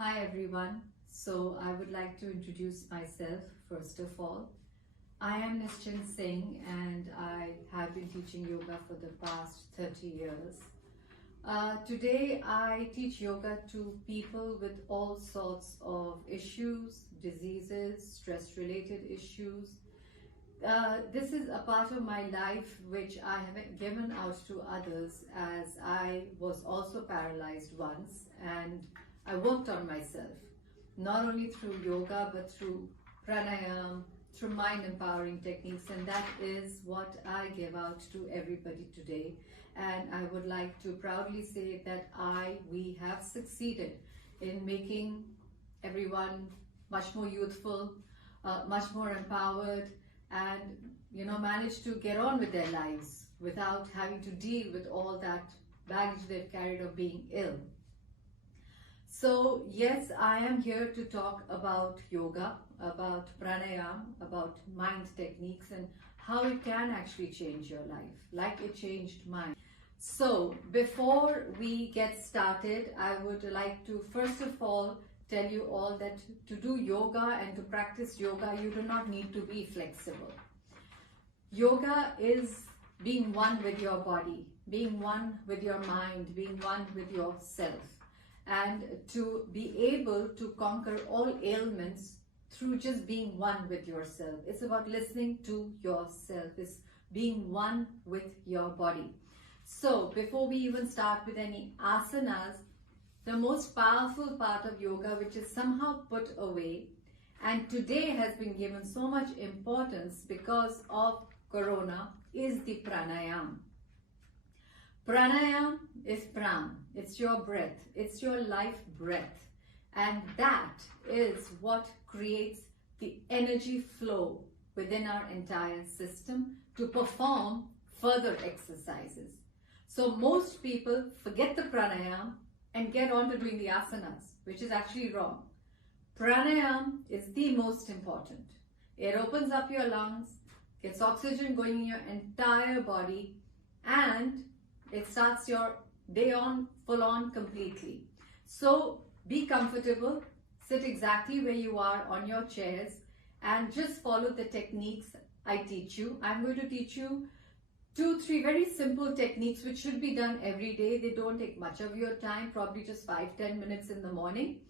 Hi everyone. So I would like to introduce myself first of all. I am Nischint Singh and I have been teaching yoga for the past 30 years. Today I teach yoga to people with all sorts of issues, diseases, stress-related issues. This is a part of my life which I have given out to others, as I was also paralyzed once and I worked on myself, not only through yoga but through Pranayama, through mind empowering techniques, and that is what I give out to everybody today. And I would like to proudly say that we have succeeded in making everyone much more youthful, much more empowered, and manage to get on with their lives without having to deal with all that baggage they've carried of being ill. So yes, I am here to talk about yoga, about pranayama, about mind techniques, and how it can actually change your life, like it changed mine. So before we get started, I would like to first of all tell you all that to do yoga and to practice yoga, you do not need to be flexible. Yoga is being one with your body, being one with your mind, being one with yourself, and to be able to conquer all ailments through just being one with yourself. It's about listening to yourself. It's being one with your body. So before we even start with any asanas, the most powerful part of yoga, which is somehow put away and today has been given so much importance because of Corona, is the pranayama. Pranayama is pran, it's your breath, it's your life breath, and that is what creates the energy flow within our entire system to perform further exercises. So most people forget the pranayama and get on to doing the asanas, which is actually wrong. Pranayama is the most important. It opens up your lungs, gets oxygen going in your entire body, and it starts your day on full on completely. So be comfortable, sit exactly where you are on your chairs, and just follow the techniques I teach you. I'm going to teach you 2-3 very simple techniques which should be done every day. They don't take much of your time, probably just 5-10 minutes in the morning.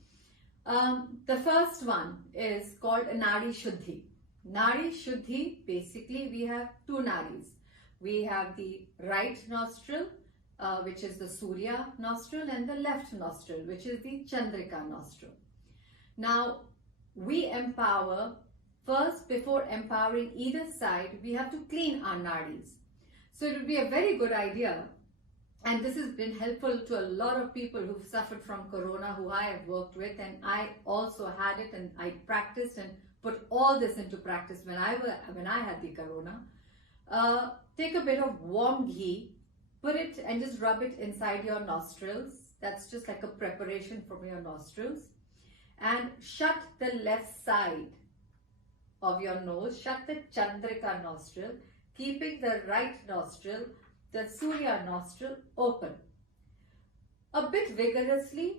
The first one is called a Nadi Shuddhi. Nadi Shuddhi, basically we have two nadis. We have the right nostril, which is the Surya nostril, and the left nostril, which is the Chandrika nostril. Now, we empower, first before empowering either side, we have to clean our nadis. So it would be a very good idea, and this has been helpful to a lot of people who've suffered from Corona, who I have worked with, and I also had it, and I practiced and put all this into practice when I had the Corona. Take a bit of warm ghee, put it and just rub it inside your nostrils. That's just like a preparation for your nostrils. And shut the left side of your nose, shut the Chandrika nostril, keeping the right nostril, the Surya nostril, open. A bit vigorously,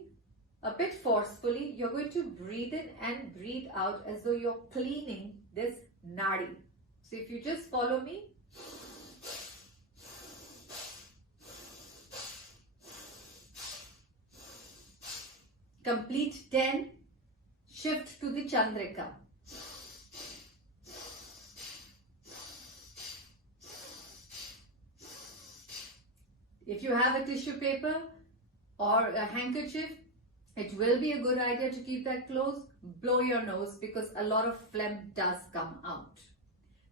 a bit forcefully, you're going to breathe in and breathe out as though you're cleaning this nadi. So if you just follow me. Complete 10, shift to the Chandrika. If you have a tissue paper or a handkerchief, it will be a good idea to keep that closed. Blow your nose because a lot of phlegm does come out.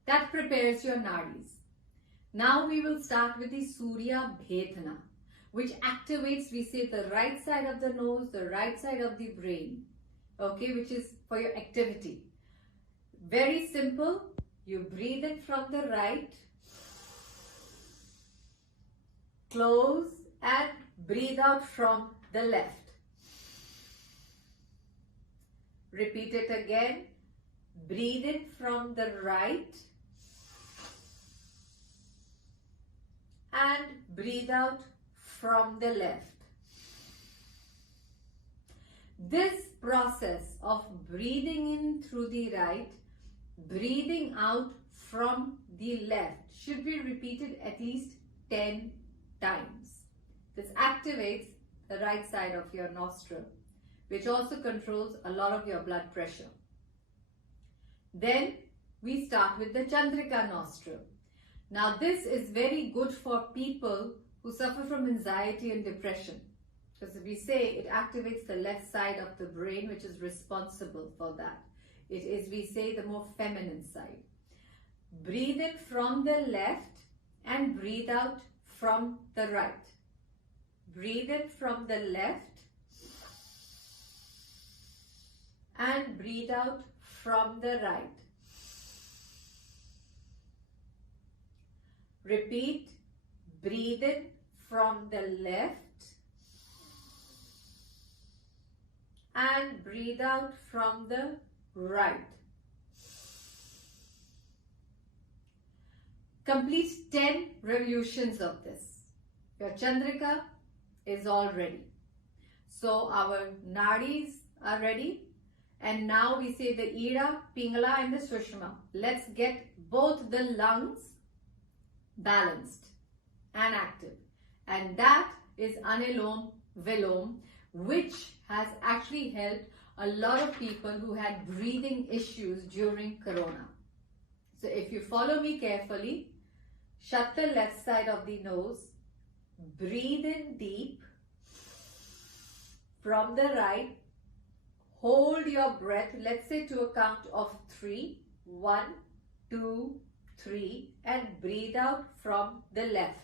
That prepares your nadis. Now we will start with the Surya Bhedana, which activates, we say, the right side of the nose, the right side of the brain, okay, which is for your activity. Very simple. You breathe in from the right, close, and breathe out from the left. Repeat it again. Breathe in from the right and breathe out from the left. This process of breathing in through the right, breathing out from the left should be repeated at least 10 times. This activates the right side of your nostril, which also controls a lot of your blood pressure. Then we start with the Chandrika nostril. Now this is very good for people who suffer from anxiety and depression, because we say it activates the left side of the brain, which is responsible for that. It is, we say, the more feminine side. Breathe in from the left and breathe out from the right. Breathe in from the left and breathe out from the right. Repeat. Breathe in from the left and breathe out from the right. Complete 10 revolutions of this. Your Chandrika is all ready. So our nadis are ready. And now we say the Ira, Pingala and the Sushma. Let's get both the lungs balanced and active. And that is Anulom Vilom, which has actually helped a lot of people who had breathing issues during Corona. So if you follow me carefully, shut the left side of the nose, breathe in deep from the right, hold your breath, let's say to a count of 3, 1, 2, 3, and breathe out from the left.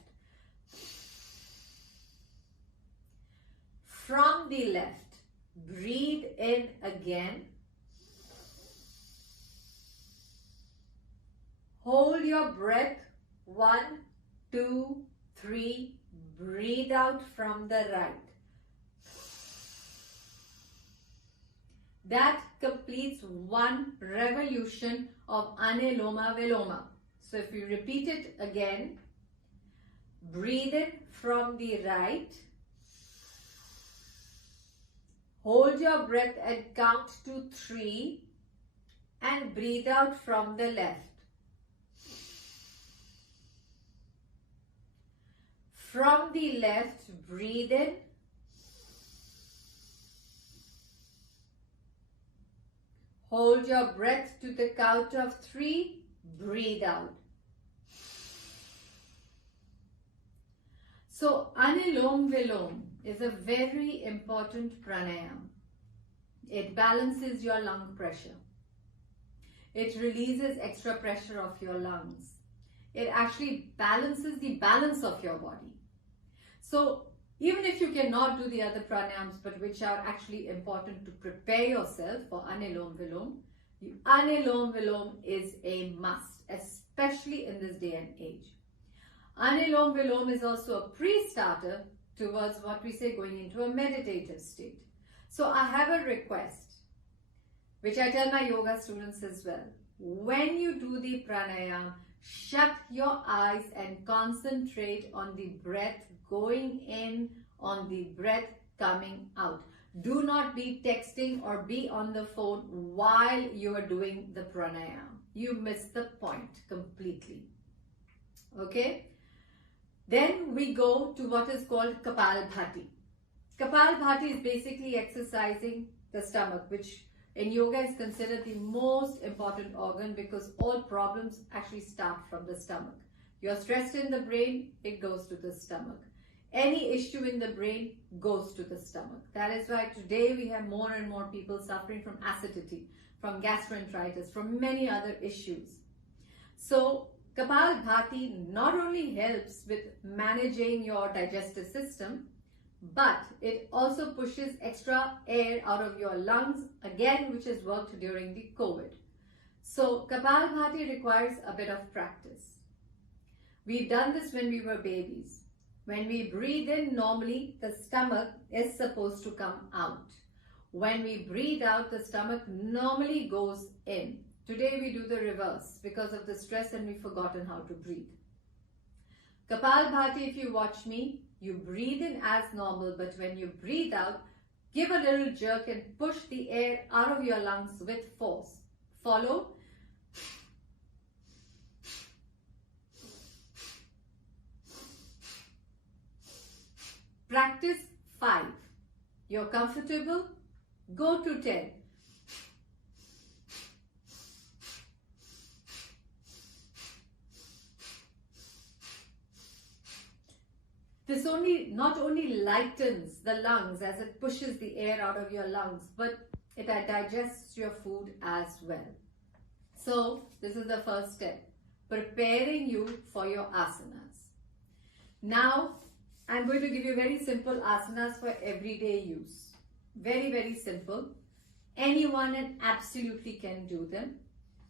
From the left, breathe in again. Hold your breath, 1, 2, 3, breathe out from the right. That completes one revolution of Anuloma Viloma. So if you repeat it again, breathe in from the right, hold your breath and count to 3 and breathe out from the left. From the left, breathe in. Hold your breath to the count of 3, breathe out. So Anulom Vilom is a very important pranayama. It balances your lung pressure. It releases extra pressure of your lungs. It actually balances the balance of your body. So even if you cannot do the other pranayams, but which are actually important to prepare yourself for Anulom Vilom, Anulom Vilom is a must, especially in this day and age. Anulom Vilom is also a pre-starter towards what we say going into a meditative state. So I have a request, which I tell my yoga students as well. When you do the pranayama, shut your eyes and concentrate on the breath going in, on the breath coming out. Do not be texting or be on the phone while you are doing the pranayama. You miss the point completely. Okay? Then we go to what is called Kapalbhati. Kapalbhati is basically exercising the stomach, which in yoga is considered the most important organ because all problems actually start from the stomach. You're stressed in the brain, it goes to the stomach. Any issue in the brain goes to the stomach. That is why today we have more and more people suffering from acidity, from gastroenteritis, from many other issues. So Kapalbhati not only helps with managing your digestive system, but it also pushes extra air out of your lungs, again, which has worked during the COVID. So Kapalbhati requires a bit of practice. We've done this when we were babies. When we breathe in, normally the stomach is supposed to come out. When we breathe out, the stomach normally goes in. Today we do the reverse because of the stress and we've forgotten how to breathe. Kapalbhati, if you watch me, you breathe in as normal, but when you breathe out, Give a little jerk and push the air out of your lungs with force. Follow. Practice 5. You're comfortable? Go to 10. This not only lightens the lungs as it pushes the air out of your lungs, but it digests your food as well. So this is the first step, preparing you for your asanas. Now I'm going to give you very simple asanas for everyday use. Very, very simple. Anyone and absolutely can do them.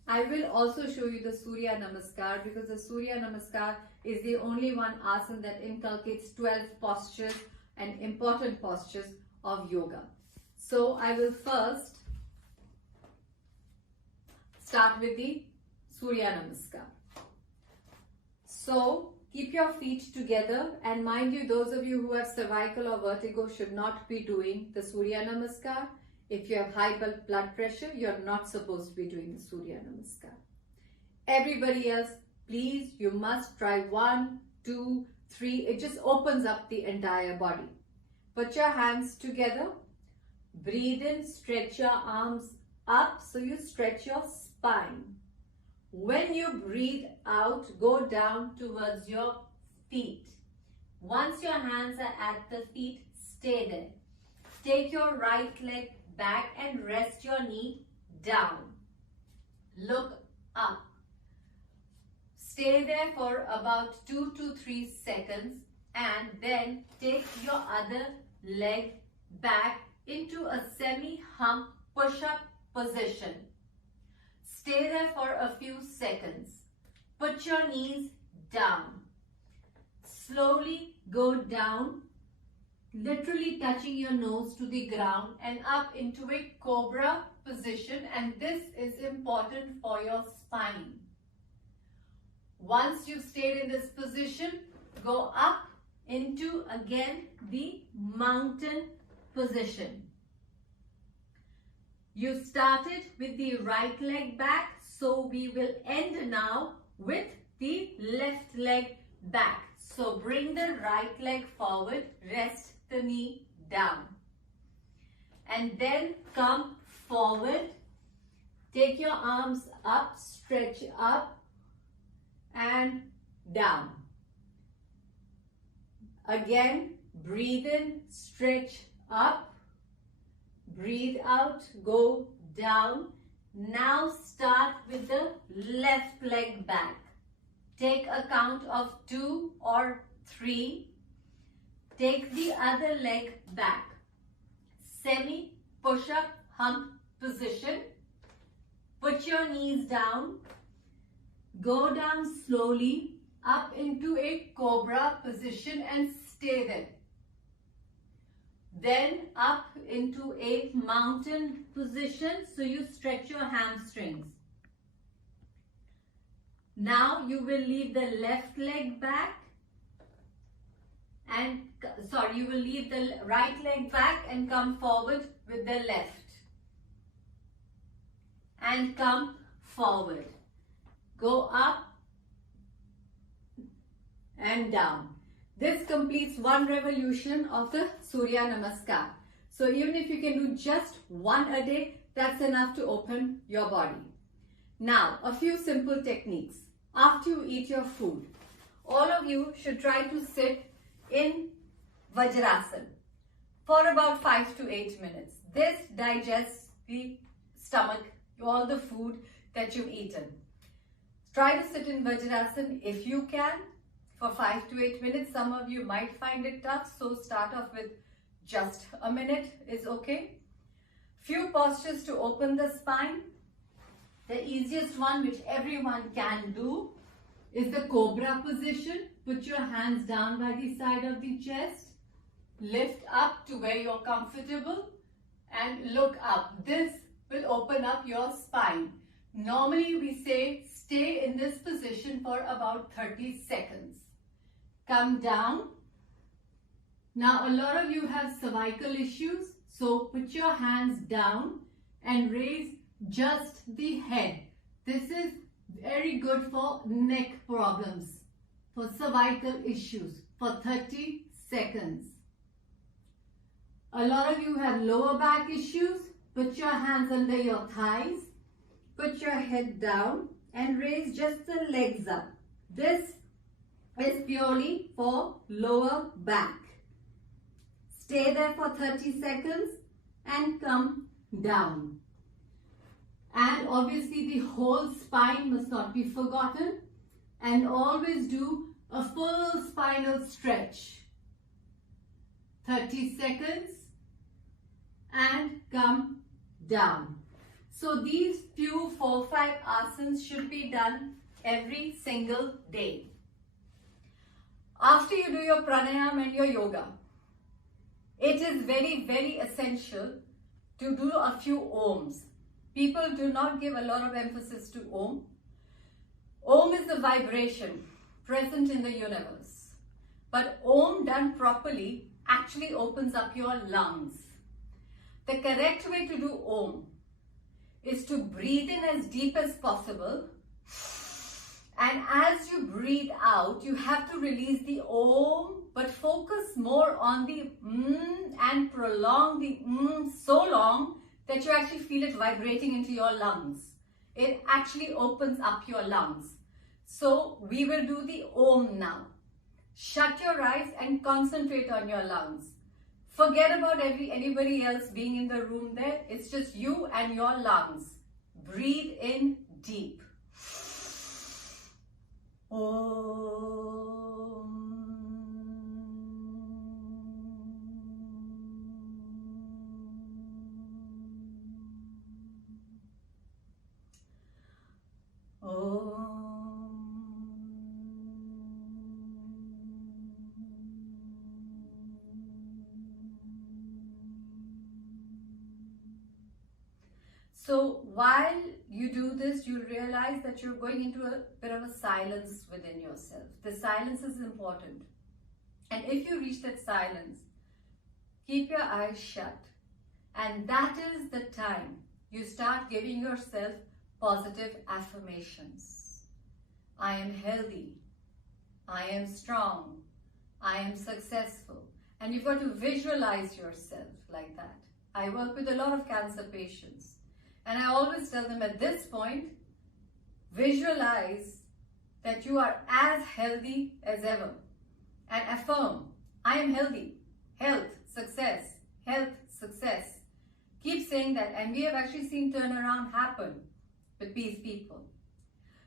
I will also show you the Surya Namaskar, because the Surya Namaskar is the only one asana that inculcates 12 postures and important postures of yoga. So I will first start with the Surya Namaskar. So keep your feet together, and mind you, those of you who have cervical or vertigo should not be doing the Surya Namaskar. If you have high blood pressure, you're not supposed to be doing the Surya Namaskar. Everybody else, please, you must try 1, 2, 3. It just opens up the entire body. Put your hands together. Breathe in, stretch your arms up so you stretch your spine. When you breathe out, go down towards your feet. Once your hands are at the feet, stay there. Take your right leg back and rest your knee down. Look up. Stay there for about 2 to 3 seconds, and then take your other leg back into a semi-hump push-up position. Stay there for a few seconds. Put your knees down. Slowly go down, literally touching your nose to the ground, and up into a cobra position, and this is important for your spine. Once you've stayed in this position, go up into again the mountain position. You started with the right leg back, so we will end now with the left leg back. So bring the right leg forward, rest the knee down, and then come forward. Take your arms up, stretch up and down. Again, breathe in, stretch up, breathe out, go down. Now start with the left leg back. Take a count of 2 or 3. Take the other leg back. Semi push-up hump position. Put your knees down. Go down slowly up into a cobra position and stay there. Then up into a mountain position, so you stretch your hamstrings. Now you will leave the left leg back and you will leave the right leg back and come forward with the left and come forward. Go up and down. This completes one revolution of the Surya Namaskar. So even if you can do just one a day, that's enough to open your body. Now, a few simple techniques. After you eat your food, all of you should try to sit in Vajrasana for about 5 to 8 minutes. This digests the stomach, all the food that you've eaten. Try to sit in Vajrasana if you can for 5 to 8 minutes. Some of you might find it tough, so start off with just a minute is okay. Few postures to open the spine. The easiest one, which everyone can do, is the cobra position. Put your hands down by the side of the chest. Lift up to where you're comfortable and look up. This will open up your spine. Normally we say stay in this position for about 30 seconds. Come down. Now a lot of you have cervical issues, So put your hands down and raise just the head. This is very good for neck problems, for cervical issues, for 30 seconds. A lot of you have lower back issues. Put your hands under your thighs. Put your head down and raise just the legs up. This is purely for lower back. Stay there for 30 seconds and come down. And obviously the whole spine must not be forgotten. And always do a full spinal stretch. 30 seconds and come down. So these few 4-5 asanas should be done every single day. After you do your pranayama and your yoga, it is very, very essential to do a few ohms. People do not give a lot of emphasis to Om. Om is the vibration present in the universe. But Om done properly actually opens up your lungs. The correct way to do Om is to breathe in as deep as possible. And as you breathe out, you have to release the Om, but focus more on the and prolong the so long that you actually feel it vibrating into your lungs. It actually opens up your lungs. So we will do the Om now. Shut your eyes and concentrate on your lungs. Forget about anybody else being in the room there. It's just you and your lungs. Breathe in deep. Om. So while you do this, you'll realize that you're going into a bit of a silence within yourself. The silence is important. And if you reach that silence, keep your eyes shut. And that is the time you start giving yourself positive affirmations. I am healthy. I am strong. I am successful. And you've got to visualize yourself like that. I work with a lot of cancer patients. And I always tell them at this point, visualize that you are as healthy as ever. And affirm, I am healthy. Health, success. Health, success. Keep saying that. And we have actually seen turnaround happen with these people.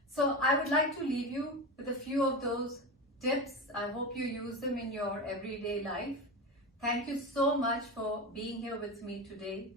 So I would like to leave you with a few of those tips. I hope you use them in your everyday life. Thank you so much for being here with me today.